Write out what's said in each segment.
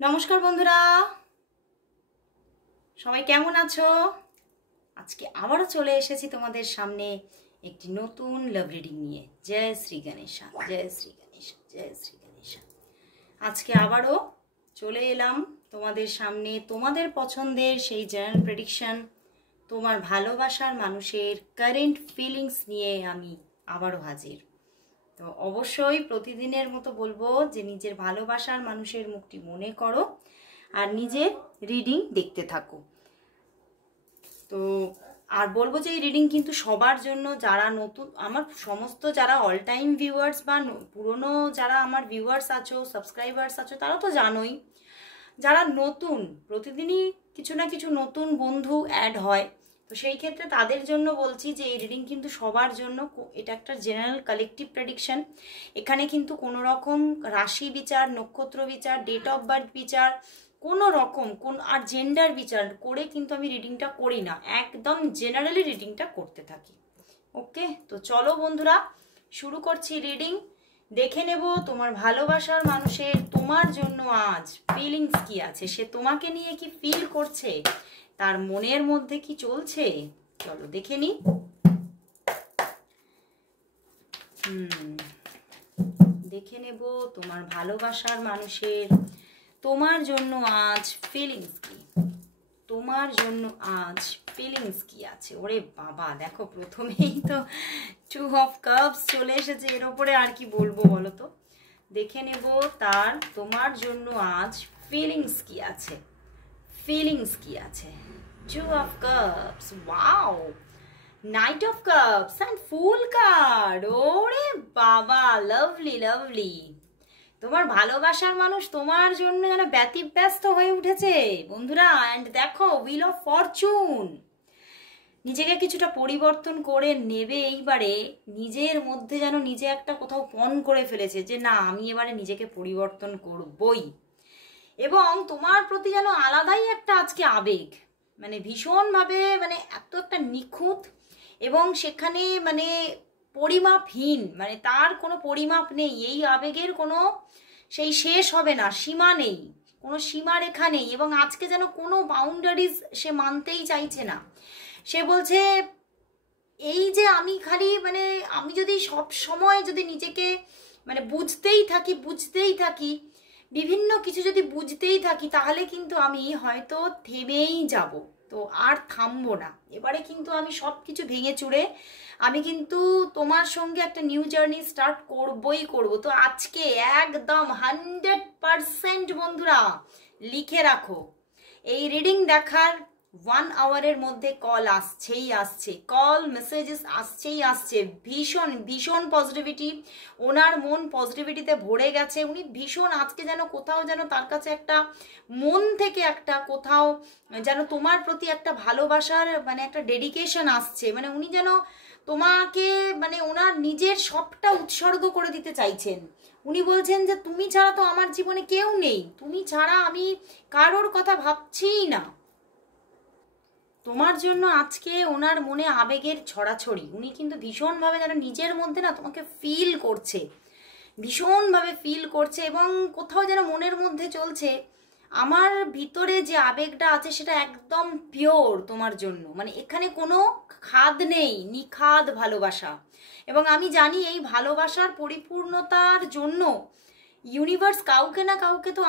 নমস্কার বন্ধুরা, সবাই কেমন আছো? আজকে আবারও চলে এসেছি তোমাদের সামনে একটি নতুন লাভ রিডিং নিয়ে। জয় শ্রী গণেশা, জয় শ্রী গণেশা, জয় শ্রী গণেশা। আজকে আবারও চলে এলাম তোমাদের সামনে তোমাদের পছন্দের সেই জেনারেল প্রেডিকশন, তোমার ভালোবাসার মানুষের কারেন্ট ফিলিংস নিয়ে আমি আবারও হাজির। তো অবশ্যই প্রতিদিনের মতো বলবো যে নিজের ভালোবাসার মানুষের মুখটি মনে করো আর নিজের রিডিং দেখতে থাকো। তো আর বলবো যে এই রিডিং কিন্তু সবার জন্য, যারা নতুন, আমার সমস্ত যারা অল টাইম ভিউয়ার্স বা পুরনো যারা আমার ভিউয়ার্স আছো, সাবস্ক্রাইবার্স আছো, তারা তো জানোই। যারা নতুন, প্রতিদিনই কিছু না কিছু নতুন বন্ধু অ্যাড হয়, তো সেই ক্ষেত্রে তাদের জন্য বলছি যে এই রিডিং কিন্তু সবার জন্য। এটা একটা জেনারেল কালেকটিভ প্রেডিকশন। এখানে কিন্তু কোনো রকম রাশি বিচার, নক্ষত্র বিচার, ডেট অফ বার্থ বিচার, কোনো রকম আর জেন্ডার বিচার করে কিন্তু আমি রিডিংটা করি না, একদম জেনারেলি রিডিংটা করতে থাকি। ওকে, তো চলো বন্ধুরা, শুরু করছি রিডিং। দেখে নেব তোমার ভালোবাসার মানুষের তোমার জন্য আজ ফিলিংস কি আছে, সে তোমাকে নিয়ে কি ফিল করছে, তার মনের মধ্যে কি চলছে। চলো দেখে নি। দেখে নেব তোমার ভালোবাসার মানুষের তোমার জন্য আজ ফিলিংস কি, তোমার জন্য আজ ফিলিংস কি আছে। ওরে বাবা, দেখো প্রথমেই তো 2 অফ কাপস চলে এসেছে, এর ওপরে আর কি বলবো বলো তো। দেখে নেব তার তোমার জন্য আজ ফিলিংস কি আছে, ফিলিংস কি আছে। 2 of cups, wow, night of cups and fool card. ওরে বাবা, লাভলি লাভলি। তোমার ভালোবাসার মানুষ তোমার জন্য যেন ব্যতিব্যস্ত হয়ে উঠেছে বন্ধুরা। অ্যান্ড দেখো, হুইল অফ ফরচুন, নিজেকে কিছুটা পরিবর্তন করে নেবে এইবারে। নিজের মধ্যে যেন নিজে একটা কোথাও পণ করে ফেলেছে যে না, আমি এবারে নিজেকে পরিবর্তন করবই। এবং তোমার প্রতি যেন আলাদাই একটা আজকে আবেগ, মানে ভীষণভাবে, মানে এত একটা নিখুঁত, এবং সেখানে মানে পরিমাপহীন, মানে তার কোনো পরিমাপ নেই। এই আবেগের কোনো সেই শেষ হবে না, সীমা নেই, কোনো সীমারেখা নেই। এবং আজকে যেন কোনো বাউন্ডারিজ সে মানতেই চাইছে না। সে বলছে এই যে আমি খালি, মানে আমি যদি সব সময় যদি নিজেকে মানে বুঝতেই থাকি বিভিন্ন কিছু যদি বুঝতেই থাকি, তাহলে কিন্তু আমি হয়তো থেমেই যাব, তো আর থামবো না। এবারে কিন্তু আমি সব কিছু ভেঙে চুড়ে আমি কিন্তু তোমার সঙ্গে একটা নিউ জার্নি স্টার্ট করবই করব। তো আজকে একদম 100% বন্ধুরা লিখে রাখো, এই রিডিং দেখার 1 আওয়ারের মধ্যে কল আসছেই আসছে, কল মেসেজেস আসছেই আসছে। ভীষণ ভীষণ পজিটিভিটি, ওনার মন পজিটিভিটিতে ভরে গেছে। উনি ভীষণ আজকে যেন কোথাও যেন তার কাছে একটা মন থেকে একটা কোথাও যেন তোমার প্রতি একটা ভালোবাসার মানে একটা ডেডিকেশন আসছে। মানে উনি যেন তোমাকে মানে ওনার নিজের সবটা উৎসর্গ করে দিতে চাইছেন। উনি বলছেন যে তুমি ছাড়া তো আমার জীবনে কেউ নেই, তুমি ছাড়া আমি কারোর কথা ভাবছিই না। তোমার জন্য আজকে ওনার মনে আবেগের ছড়াছড়ি। উনি কিন্তু ভীষণভাবে যেন নিজের মধ্যে না তোমাকে ফিল করছে, ভীষণভাবে ফিল করছে। এবং কোথাও যেন মনের মধ্যে চলছে আমার ভিতরে যে আবেগটা আছে সেটা একদম পিওর তোমার জন্য, মানে এখানে কোনো খাদ নেই, নিখাদ ভালোবাসা। এবং আমি জানি এই ভালোবাসার পরিপূর্ণতার জন্য ইউনিভার্স কাউকে না কাউকে তো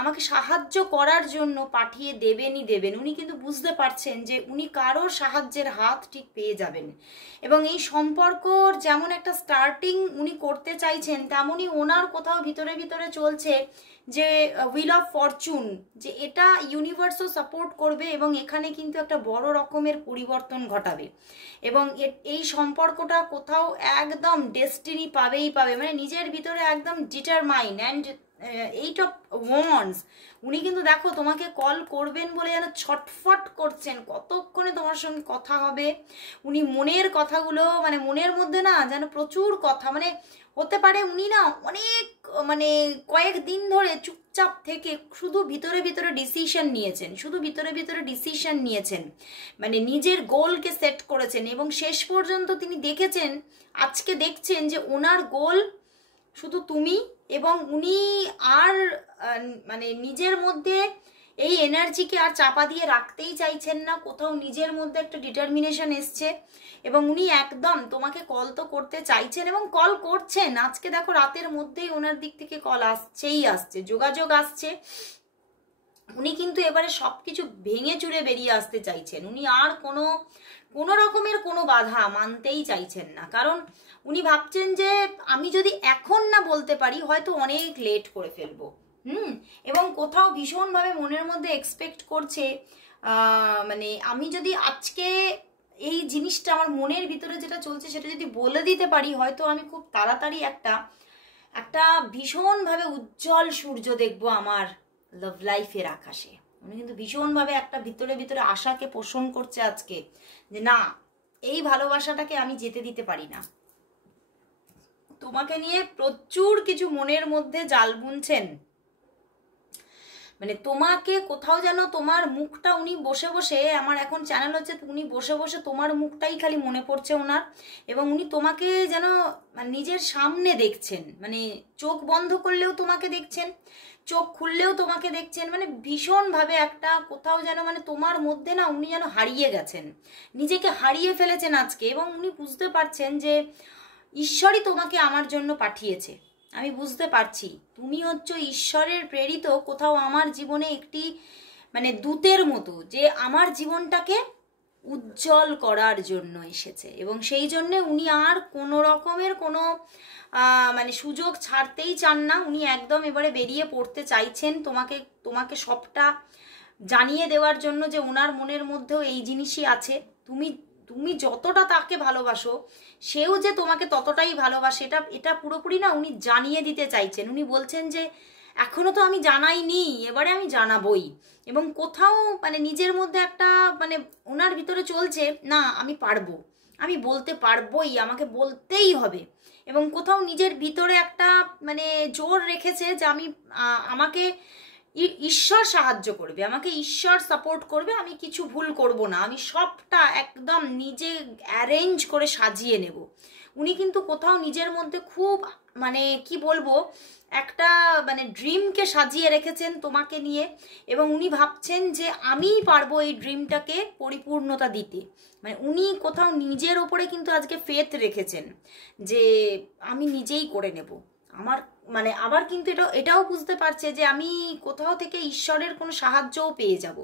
আমাকে সাহায্য করার জন্য পাঠিয়ে দেবেন। উনি কিন্তু বুঝতে পারছেন যে উনি কারোর সাহায্যের হাত ঠিক পেয়ে যাবেন। এবং এই সম্পর্কর যেমন একটা স্টার্টিং উনি করতে চাইছেন, তেমনই ওনার কোথাও ভিতরে ভিতরে চলছে যে হুইল অফ ফরচুন, যে এটা ইউনিভার্সও সাপোর্ট করবে এবং এখানে কিন্তু একটা বড় রকমের পরিবর্তন ঘটাবে। এবং এই সম্পর্কটা কোথাও একদম ডেস্টিনি পাবেই পাবে, মানে নিজের ভিতরে একদম ডিটারমাইন। অ্যান্ড 8 অফ ওয়ান্ডস, উনি কিন্তু দেখো তোমাকে কল করবেন বলে যেন ছটফট করছেন কতক্ষণে তোমার সঙ্গে কথা হবে। উনি মনের কথাগুলো, মানে মনের মধ্যে না যেন প্রচুর কথা, মানে হতে পারে উনি না অনেক মানে কয়েকদিন ধরে চুপচাপ থেকে শুধু ভিতরে ভিতরে ডিসিশন নিয়েছেন, মানে নিজের গোলকে সেট করেছেন। এবং শেষ পর্যন্ত তিনি দেখেছেন, আজকে দেখছেন যে ওনার গোল শুধু তুমি, এবং উনি আর মানে নিজের মধ্যে এই এনার্জিকে আর চাপা দিয়ে রাখতেই চাইছেন না, কোথাও নিজের মধ্যে একটা ডিটারমিনেশন এসছে এবং উনি একদম তোমাকে কল তো করতে চাইছেন এবং কল করছেন। আজকে দেখো রাতের মধ্যেই ওনার দিক থেকে কল আসছে, যোগাযোগ আসছে। উনি কিন্তু এবারে সবকিছু ভেঙে চুরে বেরিয়ে আসতে চাইছেন। উনি আর কোনো রকমের কোনো বাধা মানতেই চাইছেন না, কারণ উনি ভাবছেন যে আমি যদি এখন না বলতে পারি হয়তো অনেক লেট করে ফেলবো। এবং কোথাও ভীষণভাবে মনের মধ্যে এক্সপেক্ট করছে মানে আমি যদি আজকে এই জিনিসটা আমার মনের ভিতরে যেটা চলছে সেটা যদি বলে দিতে পারি, হয়তো আমি খুব তাড়াতাড়ি একটা ভীষণভাবে উজ্জ্বল সূর্য দেখবো আমার লাভ লাইফের আকাশে। উনি কিন্তু ভীষণভাবে একটা ভিতরে আশাকে পোষণ করছে আজকে, যে না, এই ভালোবাসাটাকে আমি যেতে দিতে পারি না। তোমাকে নিয়ে প্রচুর কিছু মনের মধ্যে জাল বুনছেন, মানে তোমাকে কোথাও যেন তোমার মুখটা উনি বসে বসে, আমার এখন চ্যানেল হচ্ছে, উনি বসে বসে তোমার মুখটাই খালি মনে পড়ছে ওনার, এবং উনি তোমাকে যেন নিজের সামনে দেখছেন, মানে চোখ বন্ধ করলেও তোমাকে দেখছেন, চোখ খুললেও তোমাকে দেখছেন, মানে ভীষণভাবে একটা কোথাও যেন মানে তোমার মধ্যে না উনি যেন হারিয়ে গেছেন, নিজেকে হারিয়ে ফেলেছেন আজকে। এবং উনি বুঝতে পারছেন যে ঈশ্বরই তোমাকে আমার জন্য পাঠিয়েছে। আমি বুঝতে পারছি তুমি হচ্ছে ঈশ্বরের প্রেরিত কোথাও আমার জীবনে একটি মানে দূতের মতো, যে আমার জীবনটাকে উজ্জ্বল করার জন্য এসেছে। এবং সেই জন্য উনি আর কোনো রকমের কোনো মানে সুযোগ ছাড়তেই চান না। উনি একদম এবারে বেরিয়ে পড়তে চাইছেন তোমাকে সবটা জানিয়ে দেওয়ার জন্য, যে ওনার মনের মধ্যেও এই জিনিসই আছে। তুমি যতটা তাকে ভালোবাসো সেও যে তোমাকে ততটাই ভালোবাসে, এটা পুরোপুরি না উনি জানিয়ে দিতে চাইছেন। উনি বলছেন যে এখনো তো আমি জানাইনি, এবারে আমি জানাবই। এবং কোথাও মানে নিজের মধ্যে একটা মানে ওনার ভিতরে চলছে, না আমি পারবো, আমি বলতে পারবোই, আমাকে বলতেই হবে। এবং কোথাও নিজের ভিতরে একটা মানে জোর রেখেছে যে আমাকে ঈশ্বর সাহায্য করবে, আমাকে ঈশ্বর সাপোর্ট করবে, আমি কিছু ভুল করব না, আমি সবটা একদম নিজে অ্যারেঞ্জ করে সাজিয়ে নেব। উনি কিন্তু কোথাও নিজের মধ্যে খুব মানে কি বলবো একটা মানে ড্রিমকে সাজিয়ে রেখেছেন তোমাকে নিয়ে, এবং উনি ভাবছেন যে আমিই পারবো এই ড্রিমটাকে পরিপূর্ণতা দিতে। মানে উনি কোথাও নিজের ওপরে কিন্তু আজকে ফেথ রেখেছেন যে আমি নিজেই করে নেব আমার, মানে আবার কিন্তু এটাও বুঝতে পারছে যে আমি কোথাও থেকে ঈশ্বরের কোনো সাহায্যও পেয়ে যাব।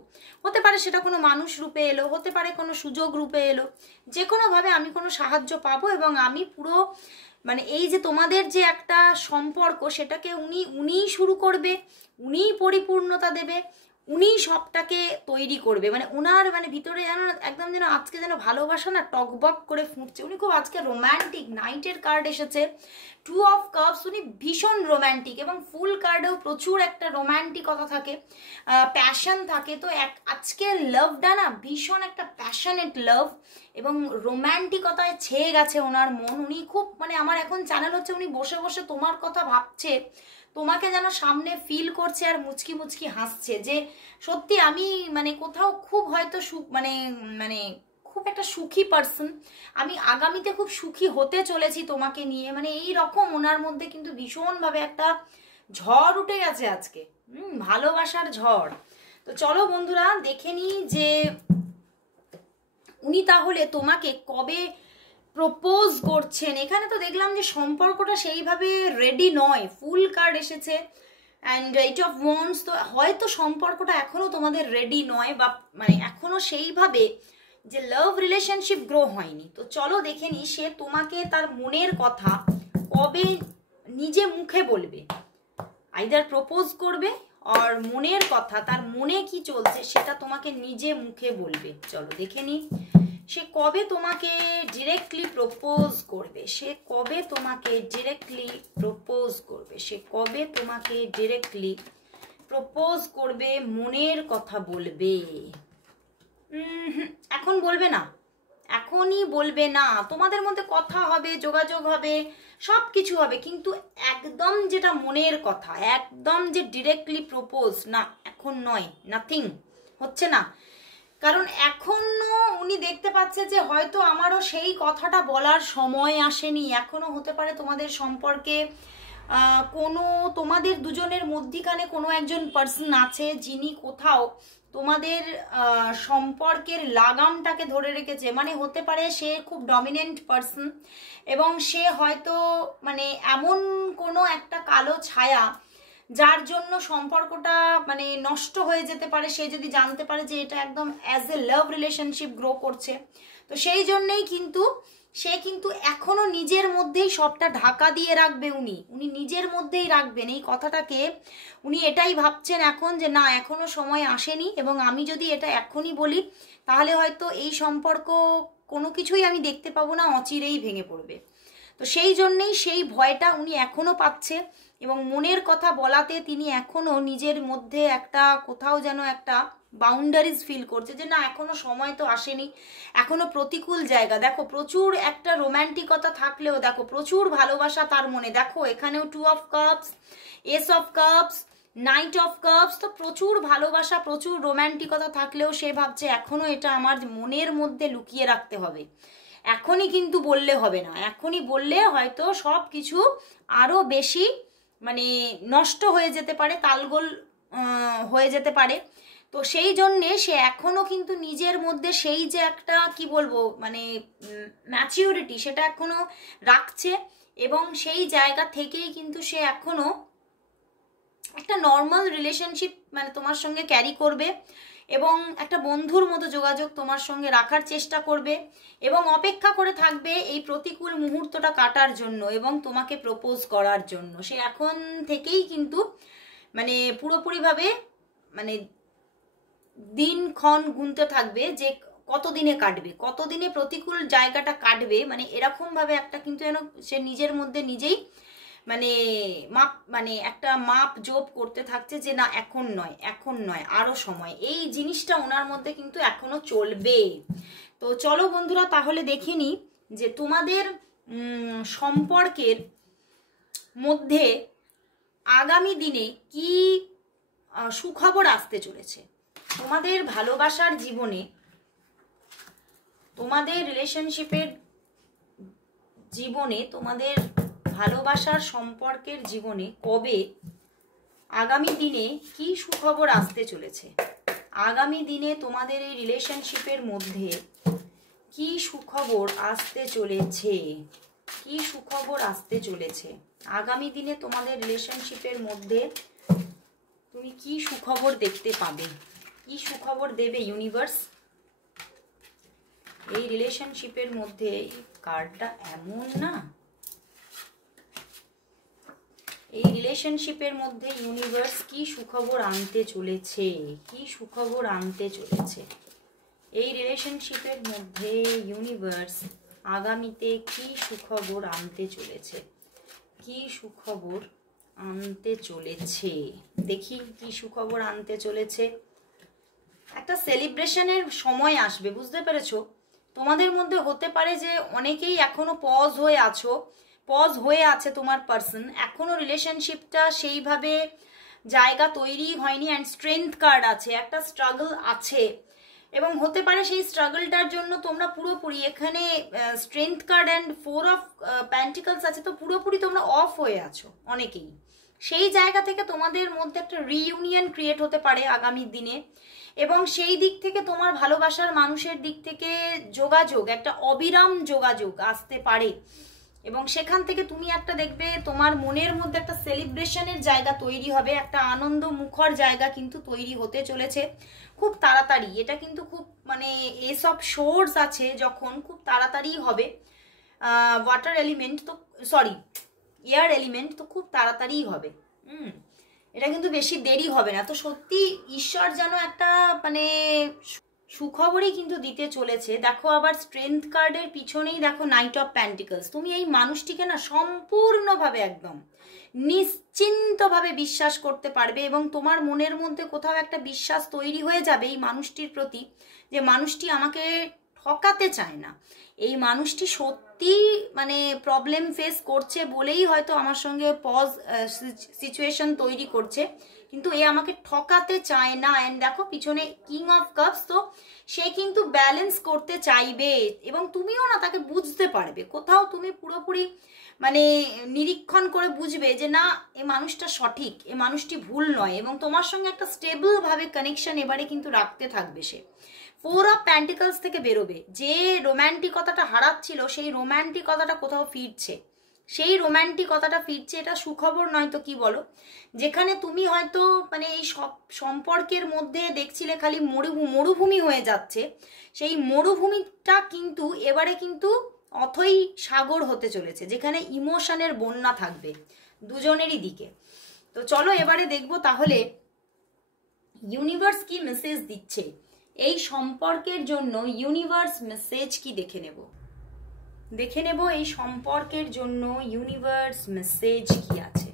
হতে পারে সেটা কোনো মানুষ রূপে এলো, হতে পারে কোনো সুযোগ রূপে এলো, যে কোনোভাবে আমি কোনো সাহায্য পাবো। এবং আমি পুরো মানে এই যে তোমাদের যে একটা সম্পর্ক সেটাকে উনিই শুরু করবে, উনিই পরিপূর্ণতা দেবে, উনিই সবটাকে তৈরি করবে। মানে ওনার মানে ভিতরে যেন একদম যেন আজকে যেন ভালোবাসা না টকবক করে ফুটছে। উনি খুব আজকে রোম্যান্টিক, নাইটের কার্ড এসেছে, 2 অফ কাপস, উনি ভীষণ রোম্যান্টিক, এবং ফুল কার্ডেও প্রচুর একটা রোম্যান্টিকতা থাকে, প্যাশন থাকে। তো আজকে লাভটা না ভীষণ একটা প্যাশনেট লাভ, এবং রোম্যান্টিকতায় ছেয়ে গেছে ওনার মন। উনি খুব মানে আমার এখন চ্যানেল হচ্ছে উনি বসে বসে তোমার কথা ভাবছে, তোমাকে যেন সামনে ফিল করছে আর মুচকি মুচকি হাসছে, যে সত্যি আমি মানে কোথাও খুব হয়তো মানে মানে খুব একটা সুখী পার্সন, আমি আগামীতে খুব সুখী হতে চলেছি তোমাকে নিয়ে। মানে এই রকম ওনার মধ্যে কিন্তু ভীষণভাবে একটা ঝড় উঠে গেছে আজকে, ভালোবাসার ঝড়। তো চলো বন্ধুরা দেখে নিই যে উনি তাহলে তোমাকে কবে প্রপোজ করছেন। এখানে তো দেখলাম যে সম্পর্কটা সেইভাবে রেডি নয়, ফুল কার্ড এসেছে অ্যান্ড 8 অফ ওয়ান্ডস, তো হয়তো সম্পর্কটা এখনো তোমাদের রেডি নয়, বা মানে এখনো সেইভাবে যে লাভ রিলেশনশিপ গ্রো হয়নি। তো চলো দেখে নি সে তোমাকে তার মনের কথা কবে নিজে মুখে বলবে, আইদার প্রপোজ করবে আর মনের কথা, তার মনে কি চলছে সেটা তোমাকে নিজে মুখে বলবে। চলো দেখে নি সে কবে তোমাকে ডিরেক্টলি প্রপোজ করবে, সে কবে তোমাকে ডিরেক্টলি প্রপোজ করবে, সে কবে তোমাকে ডিরেক্টলি প্রপোজ করবে, মনের কথা বলবে। এখন বলবে না, এখনই বলবে না। তোমাদের মধ্যে কথা হবে, যোগাযোগ হবে, সব কিছু হবে, কিন্তু একদম যেটা মনের কথা, একদম যে ডিরেক্টলি প্রপোজ না, এখন নয়, নাথিং হচ্ছে না। কারণ এখনো উনি দেখতে পাচ্ছে যে হয়তো আমারও সেই কথাটা বলার সময় আসেনি, এখনো হতে পারে তোমাদের সম্পর্কে কোনো তোমাদের দুজনের মধ্যিখানে কোনো একজন পার্সন আছে যিনি কোথাও তোমাদের সম্পর্কের লাগামটাকে ধরে রেখেছে। মানে হতে পারে সে খুব ডমিনেন্ট পার্সন এবং সে হয়তো মানে এমন কোনো একটা কালো ছায়া যার জন্য সম্পর্কটা মানে নষ্ট হয়ে যেতে পারে। সে যদি জানতে পারে যে এটা একদম as a love relationship grow করছে, তো সেই জন্যেই কিন্তু সে কিন্তু এখনো নিজের মধ্যেই সবটা ঢাকা দিয়ে রাখবে। উনি নিজের মধ্যেই রাখবেন এই কথাটাকে। উনি এটাই ভাবছেন এখন যে না, এখনো সময় আসেনি, এবং আমি যদি এটা এখনই বলি তাহলে হয়তো এই সম্পর্ক কোনো কিছুই আমি দেখতে পাবো না, অচিরেই ভেঙে পড়বে। তো সেই জন্যেই সেই ভয়টা উনি এখনো পাচ্ছে, এবং মনের কথা বলাতে তিনি এখনো নিজের মধ্যে একটা কোথাও যেন একটা বাউন্ডারিজ ফিল করছে যে না, এখনো সময় তো আসেনি, এখনো প্রতিকূল জায়গা। দেখো প্রচুর একটা রোম্যান্টিকতা থাকলেও দেখো প্রচুর ভালোবাসা তার মনে। দেখো এখানেও 2 of cups, S of cups, night of cups, তো প্রচুর ভালোবাসা প্রচুর রোম্যান্টিকতা থাকলেও সে ভাবছে এখনো এটা আমার মনের মধ্যে লুকিয়ে রাখতে হবে, এখনই কিন্তু বললে হবে না, এখনই বললে হয়তো সব কিছু আরো বেশি মানে নষ্ট হয়ে যেতে পারে, তালগোল হয়ে যেতে পারে। তো সেই জন্যে সে এখনো কিন্তু নিজের মধ্যে সেই যে একটা কি বলবো মানে ম্যাচিউরিটি সেটা এখনো রাখছে, এবং সেই জায়গা থেকেই কিন্তু সে এখনো একটা নর্মাল রিলেশনশিপ মানে তোমার সঙ্গে ক্যারি করবে, এবং একটা বন্ধুর মতো যোগাযোগ তোমার সঙ্গে রাখার চেষ্টা করবে, এবং অপেক্ষা করে থাকবে এই প্রতিকূল মুহূর্তটা কাটার জন্য এবং তোমাকে প্রপোজ করার জন্য। সে এখন থেকেই কিন্তু মানে পুরোপুরিভাবে মানে দিনক্ষণ গুনতে থাকবে যে কতদিনে কাটবে, কতদিনে প্রতিকূল জায়গাটা কাটবে, মানে এরকমভাবে একটা কিন্তু যেন সে নিজের মধ্যে নিজেই মানে একটা মাপ জোপ করতে থাকছে যে না, এখন নয়, এখন নয়, আরো সময়। এই জিনিসটা ওনার মধ্যে কিন্তু এখনো চলবে। তো চলো বন্ধুরা তাহলে দেখে নি যে তোমাদের সম্পর্কের মধ্যে আগামী দিনে কি সুখবর আসতে চলেছে। তোমাদের ভালোবাসার জীবনে, তোমাদের রিলেশনশিপের জীবনে, তোমাদের ভালোবাসার সম্পর্কের জীবনে কবে আগামী দিনে কি সুখবর আসতে চলেছে। আগামী দিনে তোমাদের এই রিলেশনশিপের মধ্যে কি সুখবর আসতে চলেছে, কি সুখবর আসতে চলেছে আগামী দিনে তোমাদের রিলেশনশিপের মধ্যে তুমি কি সুখবর দেখতে পাবে, কি সুখবর দেবে ইউনিভার্স এই রিলেশনশিপের মধ্যে। কার্ডটা এমন না, এই রিলেশনশিপের মধ্যে ইউনিভার্স কি সুখবর আনতে চলেছে, কি সুখবর আনতে চলেছে এই রিলেশনশিপের মধ্যে ইউনিভার্স আগামীতে কি সুখবর আনতে চলেছে, কি সুখবর আনতে চলেছে। দেখি কি সুখবর আনতে চলেছে। একটা সেলিব্রেশনের সময় আসবে, বুঝতে পেরেছো? তোমাদের মধ্যে হতে পারে যে অনেকেই এখনো পজ হয়ে আছো, পজ হয়ে আছে তোমার পার্সন, এখনো রিলেশনশিপটা সেইভাবে জায়গা তৈরি হয়নি, অ্যান্ড স্ট্রেংথ কার্ড আছে, একটা স্ট্রাগল আছে, এবং হতে পারে সেই স্ট্রাগলটার জন্য তোমরা পুরোপুরি এখানে strength card and 4 of pentacles আছে, তো পুরোপুরি তোমরা অফ হয়ে আছো অনেকেই। সেই জায়গা থেকে তোমাদের মধ্যে একটা রিইউনিয়ন ক্রিয়েট হতে পারে আগামী দিনে, এবং সেই দিক থেকে তোমার ভালোবাসার মানুষের দিক থেকে যোগাযোগ, একটা অবিরাম যোগাযোগ আসতে পারে, এবং সেখান থেকে তুমি একটা দেখবে তোমার মনের মধ্যে একটা সেলিব্রেশনের জায়গা তৈরি হবে, একটা আনন্দ মুখর জায়গা কিন্তু তৈরি হতে চলেছে খুব তাড়াতাড়ি। এটা কিন্তু খুব মানে এসব সোর্স আছে যখন খুব তাড়াতাড়ি হবে। ওয়াটার এলিমেন্ট তো সরি এয়ার এলিমেন্ট তো খুব তাড়াতাড়ি হবে। এটা কিন্তু বেশি দেরি হবে না। তো সত্যি ঈশ্বর যেন একটা মানে সুখবরই কিন্তু দিতে চলেছে। দেখো আবার স্ট্রেংথ কার্ডের পিছনেই দেখো নাইট অফ প্যান্টিকলস। তুমি এই মানুষটিকে না সম্পূর্ণভাবে একদম নিশ্চিন্তভাবে বিশ্বাস করতে পারবে, এবং তোমার মনের মধ্যে কোথাও একটা বিশ্বাস তৈরি হয়ে যাবে এই মানুষটির প্রতি, যে মানুষটি আমাকে ঠকাতে চায় না, এই মানুষটি সত্যি মানে প্রবলেম ফেস করছে বলেই হয়তো আমার সঙ্গে পজ সিচুয়েশন তৈরি করছে, কিন্তু এ আমাকে ঠকাতে চায় না। অ্যান্ড দেখো পিছনে কিং অফ কাপস, তো সে কিন্তু ব্যালেন্স করতে চাইবে এবং তুমিও না তাকে বুঝতে পারবে। কোথাও তুমি পুরোপুরি মানে নিরীক্ষণ করে বুঝবে যে না, এ মানুষটা সঠিক, এ মানুষটি ভুল নয়, এবং তোমার সঙ্গে একটা স্টেবল ভাবে কানেকশন এবারে কিন্তু রাখতে থাকবে সে। 4 অফ প্যান্টিকলস থেকে বেরোবে, যে রোম্যান্টিকতাটা হারাচ্ছিল সেই রোম্যান্টিকতাটা কোথাও ফিরছে, সেই রোম্যান্টিকতাটা ফিরছে। এটা সুখবর নয় তো কি বলো? যেখানে তুমি হয়তো মানে এই সব সম্পর্কের মধ্যে দেখছিলে খালি মরুভূমি হয়ে যাচ্ছে, সেই মরুভূমিটা কিন্তু এবারে কিন্তু অথই সাগর হতে চলেছে, যেখানে ইমোশনের বন্যা থাকবে দুজনেরই দিকে। তো চলো এবারে দেখবো তাহলে ইউনিভার্স কি মেসেজ দিচ্ছে এই সম্পর্কের জন্য। ইউনিভার্স মেসেজ কি দেখে নেব এই সম্পর্কের জন্য ইউনিভার্স মেসেজ কি আছে,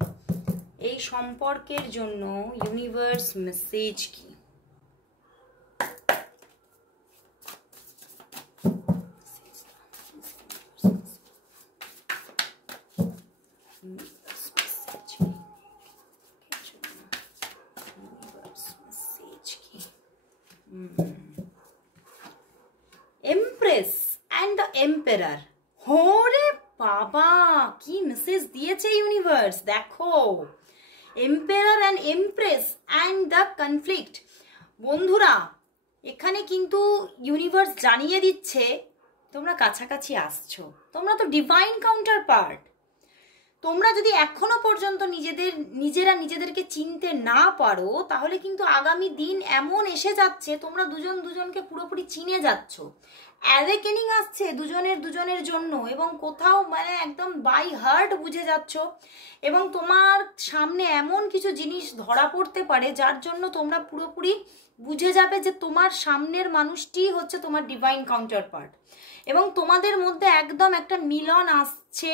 এই সম্পর্কের জন্য ইউনিভার্স মেসেজ কি। Empress and the emperor. ওরে বাবা, কি মেসেজ দিয়েছে ইউনিভার্স দেখো। Emperor and empress and the conflict. বন্ধুরা এখানে কিন্তু ইউনিভার্স জানিয়ে দিচ্ছে তোমরা কাছাকাছি আসছো, তোমরা তো ডিভাইন কাউন্টার পার্ট। তোমরা যদি এখনো পর্যন্ত নিজেরা নিজেদেরকে চিনতে না পারো, তাহলে কিন্তু আগামী দিন এমন এসে যাচ্ছে তোমরা দুজন দুজনকে পুরোপুরি চিনে যাচ্ছ। অ্যাওয়েকেনিং আসছে দুজনের জন্য, এবং কোথাও মানে একদম বাই হার্ট বুঝে যাচ্ছ, এবং তোমার সামনে এমন কিছু জিনিস ধরা পড়তে পারে যার জন্য তোমরা পুরোপুরি বুঝে যাবে যে তোমার সামনের মানুষটি হচ্ছে তোমার ডিভাইন কাউন্টার পার্ট, এবং তোমাদের মধ্যে একদম একটা মিলন আসছে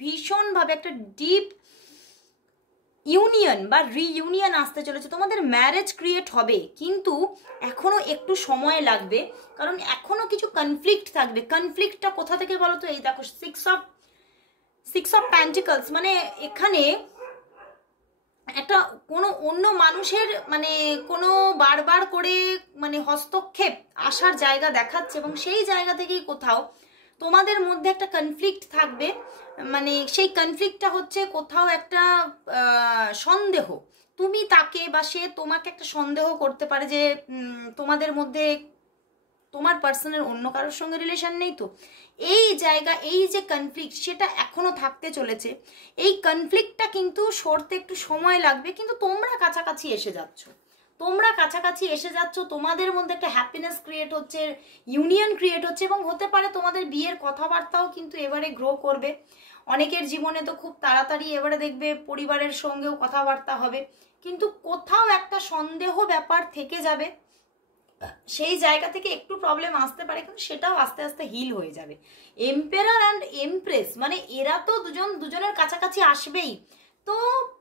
ভীষণভাবে, একটা ডিপ ইউনিয়ন বা রিইউনিয়ন আসতে চলেছে, তোমাদের ম্যারেজ ক্রিয়েট হবে। কিন্তু এখনো একটু সময় লাগবে, কারণ এখনো কিছু কনফ্লিক্ট থাকবে। কনফ্লিক্টটা কোথা থেকে বলো তো? এই দেখো সিক্স অফ প্যান্টিকলস, মানে এখানে একটা কোনো অন্য মানুষের মানে কোনো বারবার করে মানে হস্তক্ষেপ আসার জায়গা দেখাচ্ছে, এবং সেই জায়গা থেকেই কোথাও তোমাদের মধ্যে একটা কনফ্লিক্ট থাকবে। মানে সেই কনফ্লিক্টটা হচ্ছে কোথাও একটা সন্দেহ, তুমি তাকে বা সে তোমাকে একটা সন্দেহ করতে পারে যে তোমাদের মধ্যে তোমার পার্সনের অন্য কারোর সঙ্গে রিলেশন নেই। তো এই জায়গা, এই যে কনফ্লিক্ট, সেটা এখনো থাকতে চলেছে। এই কনফ্লিক্টটা কিন্তু সরতে একটু সময় লাগবে, কিন্তু তোমরা কাছাকাছি এসে যাচ্ছ, তোমাদের মধ্যে একটা হ্যাপিনেস ক্রিয়েট হচ্ছে, ইউনিয়ন ক্রিয়েট হচ্ছে, এবং হতে পারে তোমাদের বিয়ের কথাবার্তাও কিন্তু এবারে গ্রো করবে। অনেকের জীবনে তো খুব তাড়াতাড়ি এবারে দেখবে পরিবারের সঙ্গেও কথাবার্তা হবে, কিন্তু কোথাও একটা সন্দেহ ব্যাপার থেকে যাবে, সেই জায়গা থেকে একটু প্রবলেম আসতে পারে, কিন্তু সেটাও আস্তে আস্তে হিল হয়ে যাবে। এম্পেরার অ্যান্ড এমপ্রেস, মানে এরা তো দুজনের কাছাকাছি আসবেই, তো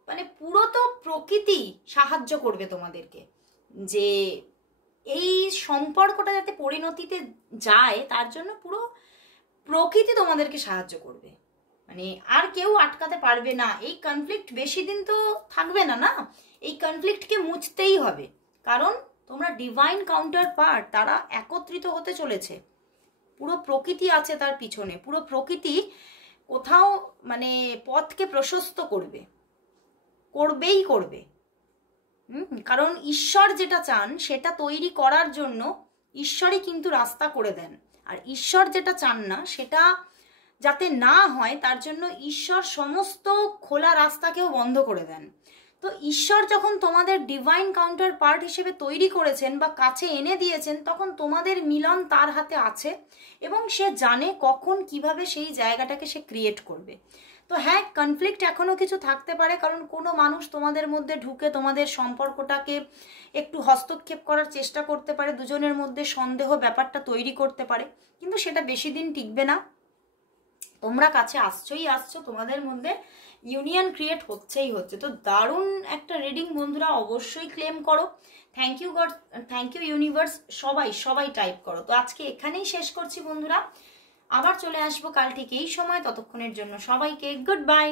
মানে পুরো তো প্রকৃতি সাহায্য করবে তোমাদেরকে যে এই সম্পর্কটা যাতে পরিণতিতে যায়, তার জন্য পুরো প্রকৃতি তোমাদেরকে সাহায্য করবে। মানে আর কেউ আটকাতে পারবে না। এই কনফ্লিক্ট বেশি দিন তো থাকবে না, এই কনফ্লিক্টকে মুছতেই হবে, কারণ তোমরা ডিভাইন কাউন্টার পার্ট, তারা একত্রিত হতে চলেছে। পুরো প্রকৃতি আছে তার পিছনে, পুরো প্রকৃতি কোথাও মানে পথকে প্রশস্ত করবে। কারণ ঈশ্বর যেটা চান সেটা তৈরি করার জন্য ঈশ্বরই কিন্তু রাস্তা করে দেন, আর ঈশ্বর যেটা চান না সেটা যাতে না হয় তার জন্য ঈশ্বর সমস্ত খোলা রাস্তাকেও বন্ধ করে দেন। তো ঈশ্বর যখন তোমাদের ডিভাইন কাউন্টার পার্ট হিসেবে তৈরি করেছেন বা কাছে এনে দিয়েছেন, তখন তোমাদের মিলন তার হাতে আছে, এবং সে জানে কখন কিভাবে সেই জায়গাটাকে সে ক্রিয়েট করবে। তো হ্যাঁ, কনফ্লিক্ট এখনো কিছু থাকতে পারে, কারণ কোনো মানুষ তোমাদের মধ্যে ঢুকে তোমাদের সম্পর্কটাকে একটু হস্তক্ষেপ করার চেষ্টা করতে পারে, দুজনের মধ্যে সন্দেহ ব্যাপারটা তৈরি করতে পারে, কিন্তু সেটা বেশি দিন টিকবে না। তোমরা কাছে আসছো, তোমাদের মধ্যে ইউনিয়ন ক্রিয়েট হচ্ছে। তো দারুণ একটা রিডিং বন্ধুরা, অবশ্যই ক্লেম করো। Thank you God, thank you universe, সবাই টাইপ করো। তো আজকে এখানেই শেষ করছি বন্ধুরা, আবার চলে আসবো কাল ঠিক এই সময়। ততক্ষণের জন্য সবাইকে গুড বাই।